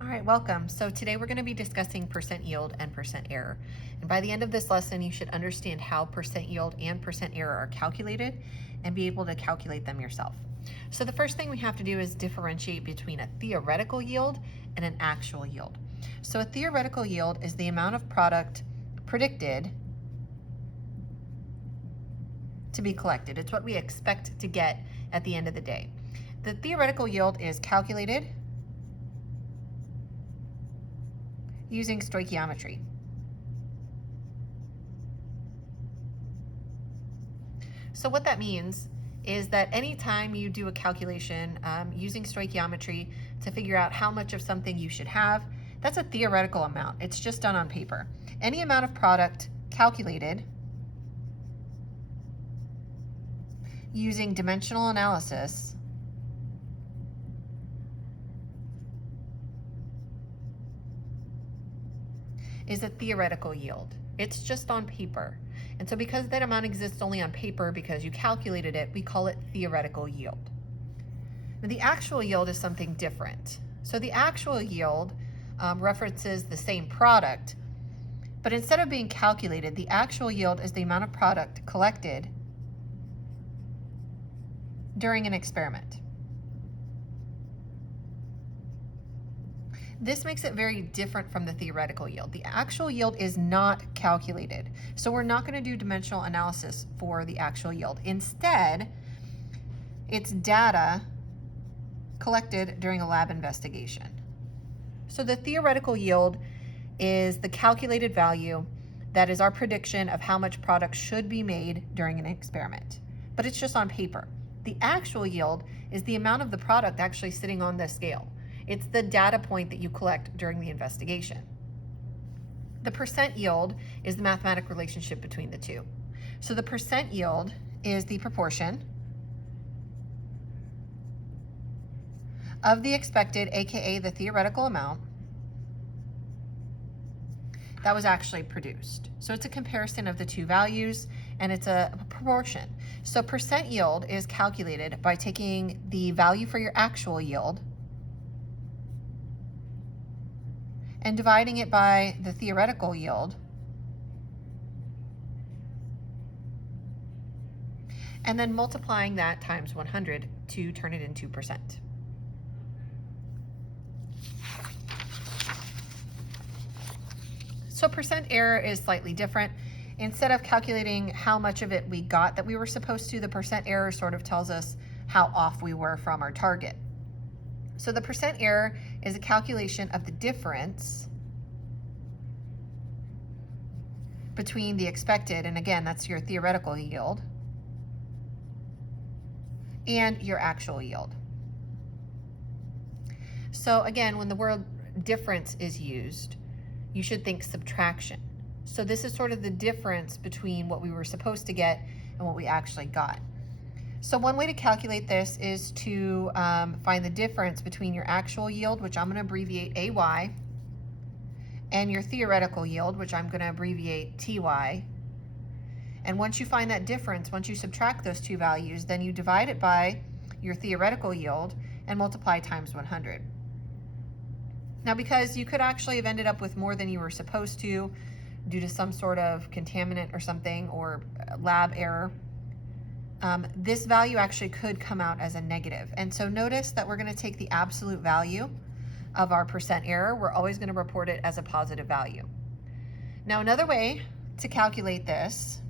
All right, welcome. So today we're going to be discussing percent yield and percent error. And by the end of this lesson, you should understand how percent yield and percent error are calculated and be able to calculate them yourself. So the first thing we have to do is differentiate between a theoretical yield and an actual yield. So a theoretical yield is the amount of product predicted to be collected. It's what we expect to get at the end of the day. The theoretical yield is calculated using stoichiometry. So what that means is that anytime you do a calculation using stoichiometry to figure out how much of something you should have, that's a theoretical amount. It's just done on paper. Any amount of product calculated using dimensional analysis is a theoretical yield. It's just on paper. And so because that amount exists only on paper because you calculated it, we call it theoretical yield. Now the actual yield is something different. So the actual yield references the same product, but instead of being calculated, the actual yield is the amount of product collected during an experiment. This makes it very different from the theoretical yield. The actual yield is not calculated. So we're not going to do dimensional analysis for the actual yield. Instead, it's data collected during a lab investigation. So the theoretical yield is the calculated value that is our prediction of how much product should be made during an experiment. But it's just on paper. The actual yield is the amount of the product actually sitting on the scale. It's the data point that you collect during the investigation. The percent yield is the mathematical relationship between the two. So the percent yield is the proportion of the expected, aka the theoretical amount, that was actually produced. So it's a comparison of the two values, and it's a proportion. So percent yield is calculated by taking the value for your actual yield and dividing it by the theoretical yield, and then multiplying that times 100 to turn it into percent. So percent error is slightly different. Instead of calculating how much of it we got that we were supposed to, the percent error sort of tells us how off we were from our target. So the percent error is a calculation of the difference between the expected, and again, that's your theoretical yield, and your actual yield. So again, when the word difference is used, you should think subtraction. So this is sort of the difference between what we were supposed to get and what we actually got. So one way to calculate this is to find the difference between your actual yield, which I'm going to abbreviate AY, and your theoretical yield, which I'm going to abbreviate TY. And once you find that difference, once you subtract those two values, then you divide it by your theoretical yield and multiply times 100. Now, because you could actually have ended up with more than you were supposed to due to some sort of contaminant or something, or lab error, this value actually could come out as a negative. And so notice that we're going to take the absolute value of our percent error. We're always going to report it as a positive value. Now, another way to calculate this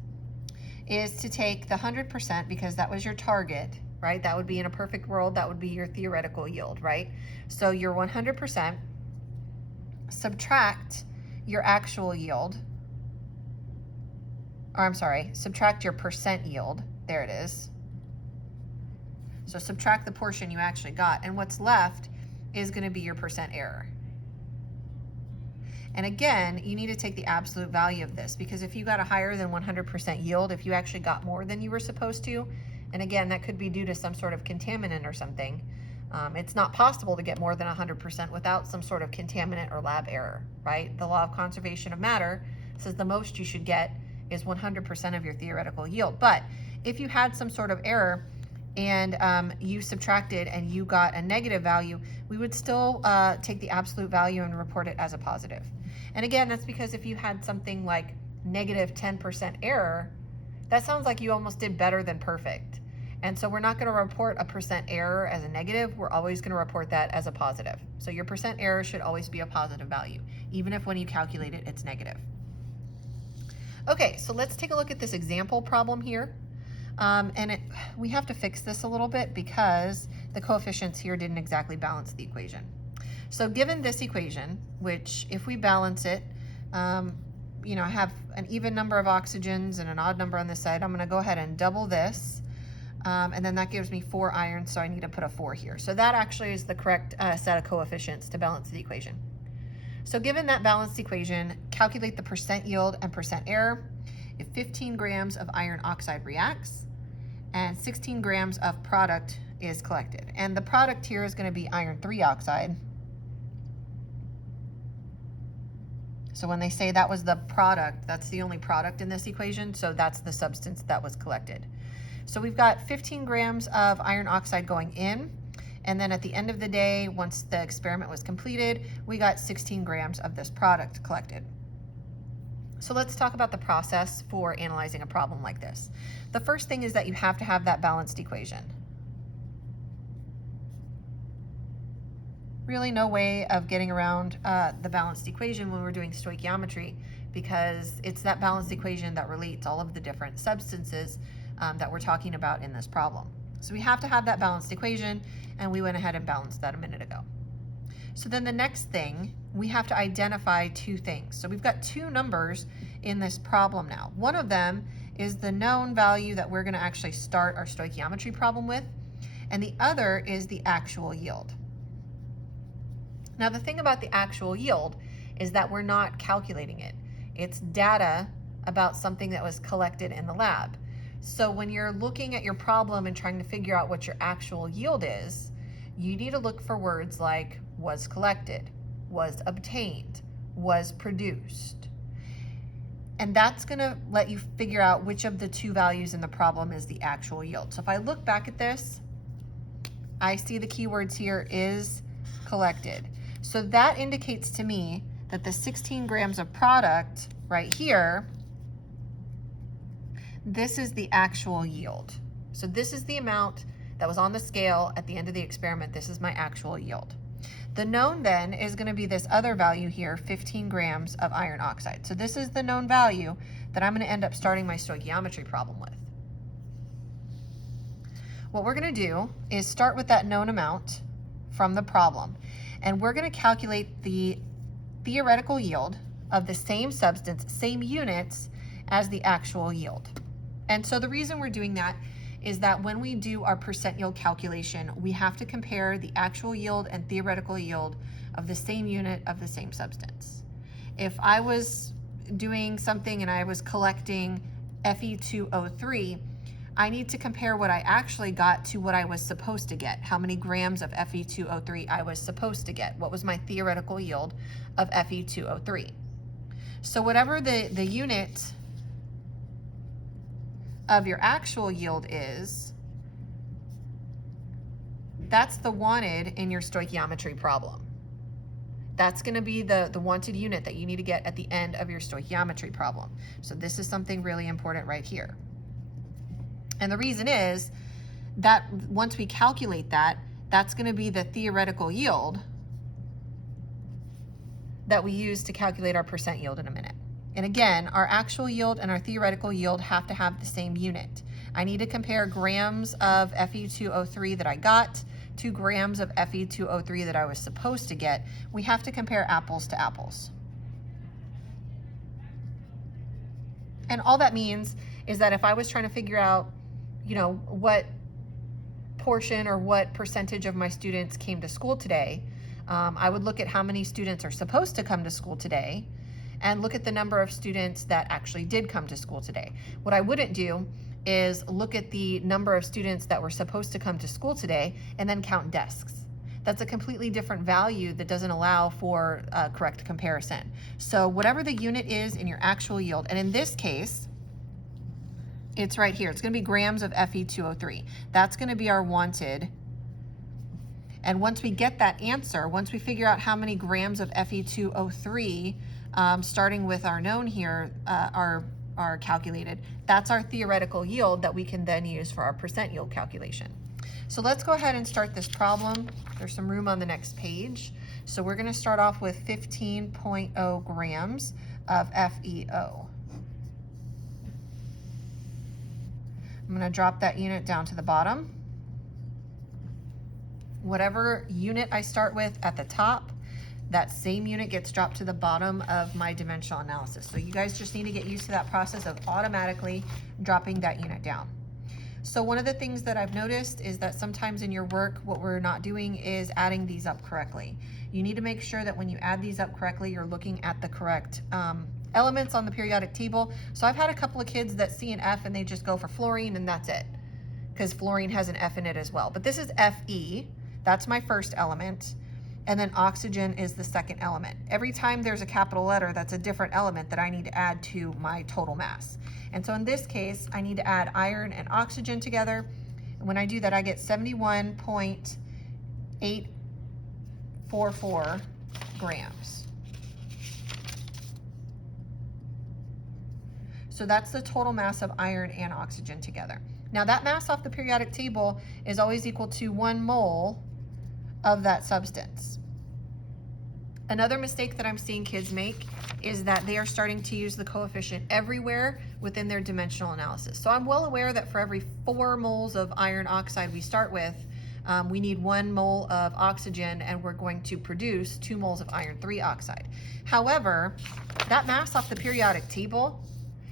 is to take the 100%, because that was your target, right? That would be, in a perfect world, that would be your theoretical yield, right? So your 100%, subtract your actual yield, or I'm sorry, subtract your percent yield. There it is. So subtract the portion you actually got, and what's left is going to be your percent error. And again, you need to take the absolute value of this, because if you got a higher than 100% yield, if you actually got more than you were supposed to, and again, that could be due to some sort of contaminant or something, it's not possible to get more than 100% without some sort of contaminant or lab error, right? The law of conservation of matter says the most you should get is 100% of your theoretical yield. But if you had some sort of error, and you subtracted and you got a negative value, we would still take the absolute value and report it as a positive. And again, that's because if you had something like negative 10% error, that sounds like you almost did better than perfect. And so we're not going to report a percent error as a negative. We're always going to report that as a positive. So your percent error should always be a positive value, even if when you calculate it, it's negative. Okay, so let's take a look at this example problem here. We have to fix this a little bit because the coefficients here didn't exactly balance the equation. So given this equation, which if we balance it, you know, I have an even number of oxygens and an odd number on this side. I'm going to go ahead and double this. And then that gives me 4 iron, so I need to put a 4 here. So that actually is the correct set of coefficients to balance the equation. So given that balanced equation, calculate the percent yield and percent error if 15 grams of iron oxide reacts and 16 grams of product is collected. And the product here is going to be iron 3 oxide. So when they say that was the product, that's the only product in this equation, so that's the substance that was collected. So we've got 15 grams of iron oxide going in, and then at the end of the day, once the experiment was completed, we got 16 grams of this product collected. So let's talk about the process for analyzing a problem like this. The first thing is that you have to have that balanced equation. Really no way of getting around the balanced equation when we're doing stoichiometry, because it's that balanced equation that relates all of the different substances that we're talking about in this problem. So we have to have that balanced equation, and we went ahead and balanced that a minute ago. So then the next thing, we have to identify 2 things. So we've got 2 numbers in this problem now. One of them is the known value that we're going to actually start our stoichiometry problem with, and the other is the actual yield. Now the thing about the actual yield is that we're not calculating it. It's data about something that was collected in the lab. So when you're looking at your problem and trying to figure out what your actual yield is, you need to look for words like was collected, was obtained, was produced. And that's going to let you figure out which of the 2 values in the problem is the actual yield. So if I look back at this, I see the keywords here is collected. So that indicates to me that the 16 grams of product right here, this is the actual yield. So this is the amount that was on the scale at the end of the experiment. This is my actual yield. The known then is going to be this other value here, 15 grams of iron oxide. So this is the known value that I'm going to end up starting my stoichiometry problem with. What we're going to do is start with that known amount from the problem, and we're going to calculate the theoretical yield of the same substance, same units as the actual yield. And so the reason we're doing that is that when we do our percent yield calculation, we have to compare the actual yield and theoretical yield of the same unit of the same substance. If I was doing something and I was collecting Fe2O3, I need to compare what I actually got to what I was supposed to get, how many grams of Fe2O3 I was supposed to get, what was my theoretical yield of Fe2O3. So whatever the unit of your actual yield is, that's the wanted in your stoichiometry problem. That's going to be the wanted unit that you need to get at the end of your stoichiometry problem. So this is something really important right here. And the reason is that once we calculate that, that's going to be the theoretical yield that we use to calculate our percent yield in a minute. And again, our actual yield and our theoretical yield have to have the same unit. I need to compare grams of Fe2O3 that I got to grams of Fe2O3 that I was supposed to get. We have to compare apples to apples. And all that means is that if I was trying to figure out, you know, what portion or what percentage of my students came to school today, I would look at how many students are supposed to come to school today and look at the number of students that actually did come to school today. What I wouldn't do is look at the number of students that were supposed to come to school today and then count desks. That's a completely different value that doesn't allow for a correct comparison. So whatever the unit is in your actual yield, and in this case, It's right here. It's going to be grams of Fe2O3. That's going to be our wanted. And once we get that answer, once we figure out how many grams of Fe2O3, starting with our known here, are calculated, that's our theoretical yield that we can then use for our percent yield calculation. So let's go ahead and start this problem. There's some room on the next page. So we're going to start off with 15.0 grams of FeO. I'm going to drop that unit down to the bottom. Whatever unit I start with at the top, that same unit gets dropped to the bottom of my dimensional analysis. So you guys just need to get used to that process of automatically dropping that unit down. So one of the things that I've noticed is that sometimes in your work, what we're not doing is adding these up correctly. You need to make sure that when you add these up correctly, you're looking at the correct elements on the periodic table. So I've had a couple of kids that see an F and they just go for fluorine and that's it, because fluorine has an F in it as well. But this is Fe, that's my first element, and then oxygen is the second element. Every time there's a capital letter, that's a different element that I need to add to my total mass. And so in this case, I need to add iron and oxygen together. And when I do that, I get 71.844 grams. So that's the total mass of iron and oxygen together. Now that mass off the periodic table is always equal to 1 mole of that substance. Another mistake that I'm seeing kids make is that they are starting to use the coefficient everywhere within their dimensional analysis. So I'm well aware that for every 4 moles of iron oxide we start with, we need 1 mole of oxygen and we're going to produce 2 moles of iron 3 oxide. However, that mass off the periodic table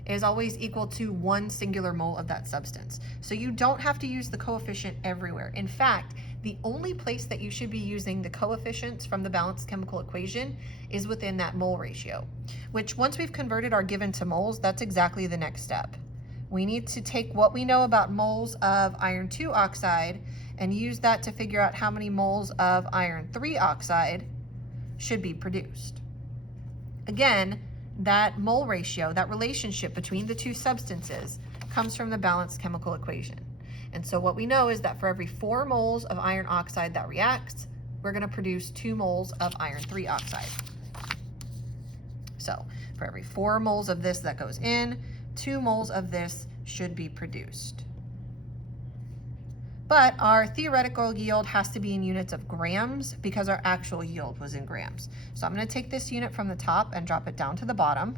is always equal to 1 singular mole of that substance. So you don't have to use the coefficient everywhere. In fact, the only place that you should be using the coefficients from the balanced chemical equation is within that mole ratio, which once we've converted our given to moles, that's exactly the next step. We need to take what we know about moles of iron 2 oxide and use that to figure out how many moles of iron 3 oxide should be produced. Again, that mole ratio, that relationship between the two substances, comes from the balanced chemical equation. And so what we know is that for every 4 moles of iron oxide that reacts, we're going to produce 2 moles of iron 3 oxide. So for every 4 moles of this that goes in, 2 moles of this should be produced. But our theoretical yield has to be in units of grams because our actual yield was in grams. So I'm going to take this unit from the top and drop it down to the bottom.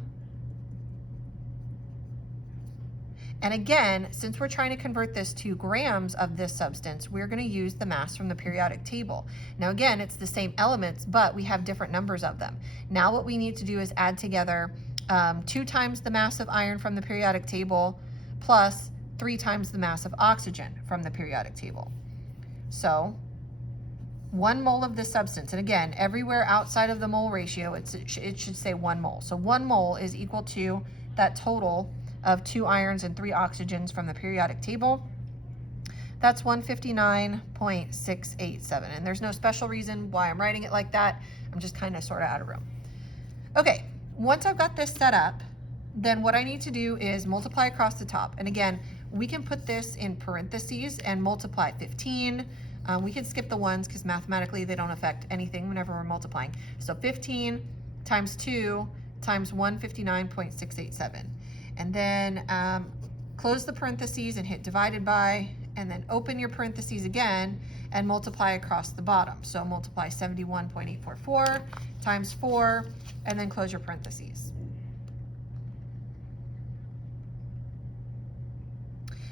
And again, since we're trying to convert this to grams of this substance, we're going to use the mass from the periodic table. Now again, it's the same elements, but we have different numbers of them. Now what we need to do is add together 2 times the mass of iron from the periodic table plus 3 times the mass of oxygen from the periodic table. So 1 mole of this substance, and again, everywhere outside of the mole ratio, it should say 1 mole. So 1 mole is equal to that total of 2 irons and 3 oxygens from the periodic table. That's 159.687. And there's no special reason why I'm writing it like that. I'm just kind of sort of out of room. Okay, once I've got this set up, then what I need to do is multiply across the top. And again, we can put this in parentheses and multiply 15. We can skip the ones because mathematically they don't affect anything whenever we're multiplying. So 15 times 2 times 159.687. And then close the parentheses and hit divided by, and then open your parentheses again and multiply across the bottom. So multiply 71.844 times 4, and then close your parentheses.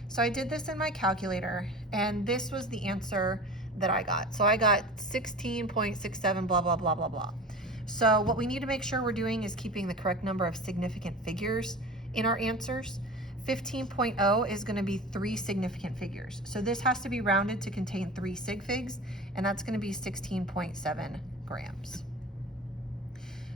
So I did this in my calculator, and this was the answer that I got. So I got 16.67 blah, blah, blah, blah, blah. So what we need to make sure we're doing is keeping the correct number of significant figures in our answers. 15.0 is going to be 3 significant figures. So this has to be rounded to contain 3 sig figs, and that's going to be 16.7 grams.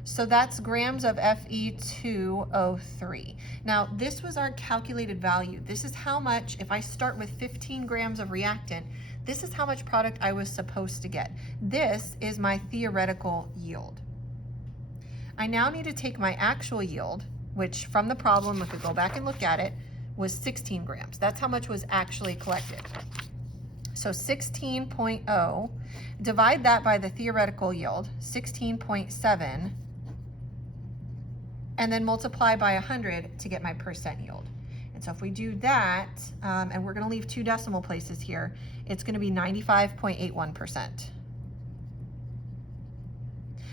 So that's grams of Fe2O3. Now this was our calculated value. This is how much, if I start with 15 grams of reactant, this is how much product I was supposed to get. This is my theoretical yield. I now need to take my actual yield, which from the problem, if we go back and look at it, was 16 grams. That's how much was actually collected. So 16.0, divide that by the theoretical yield, 16.7, and then multiply by 100 to get my percent yield. And so if we do that, and we're gonna leave 2 decimal places here, it's gonna be 95.81%.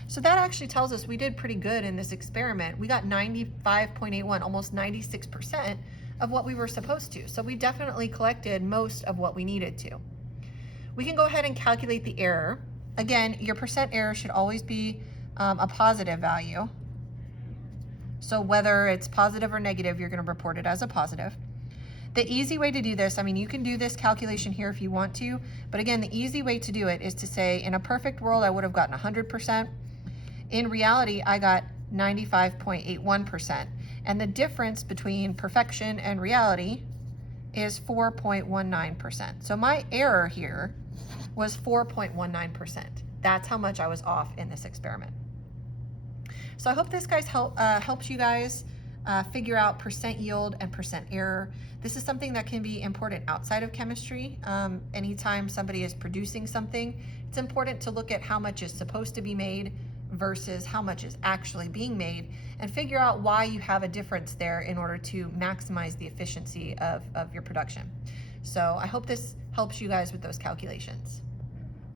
So that actually tells us we did pretty good in this experiment. We got 95.81, almost 96% of what we were supposed to. So we definitely collected most of what we needed to. We can go ahead and calculate the error. Again, your percent error should always be a positive value. So whether it's positive or negative, you're going to report it as a positive. The easy way to do this, I mean, you can do this calculation here if you want to, but again, the easy way to do it is to say, in a perfect world, I would have gotten 100%. In reality, I got 95.81%. And the difference between perfection and reality is 4.19%. So my error here was 4.19%. That's how much I was off in this experiment. So I hope this guys helps you guys figure out percent yield and percent error. This is something that can be important outside of chemistry. Anytime somebody is producing something, it's important to look at how much is supposed to be made versus how much is actually being made, and figure out why you have a difference there in order to maximize the efficiency of your production. So I hope this helps you guys with those calculations.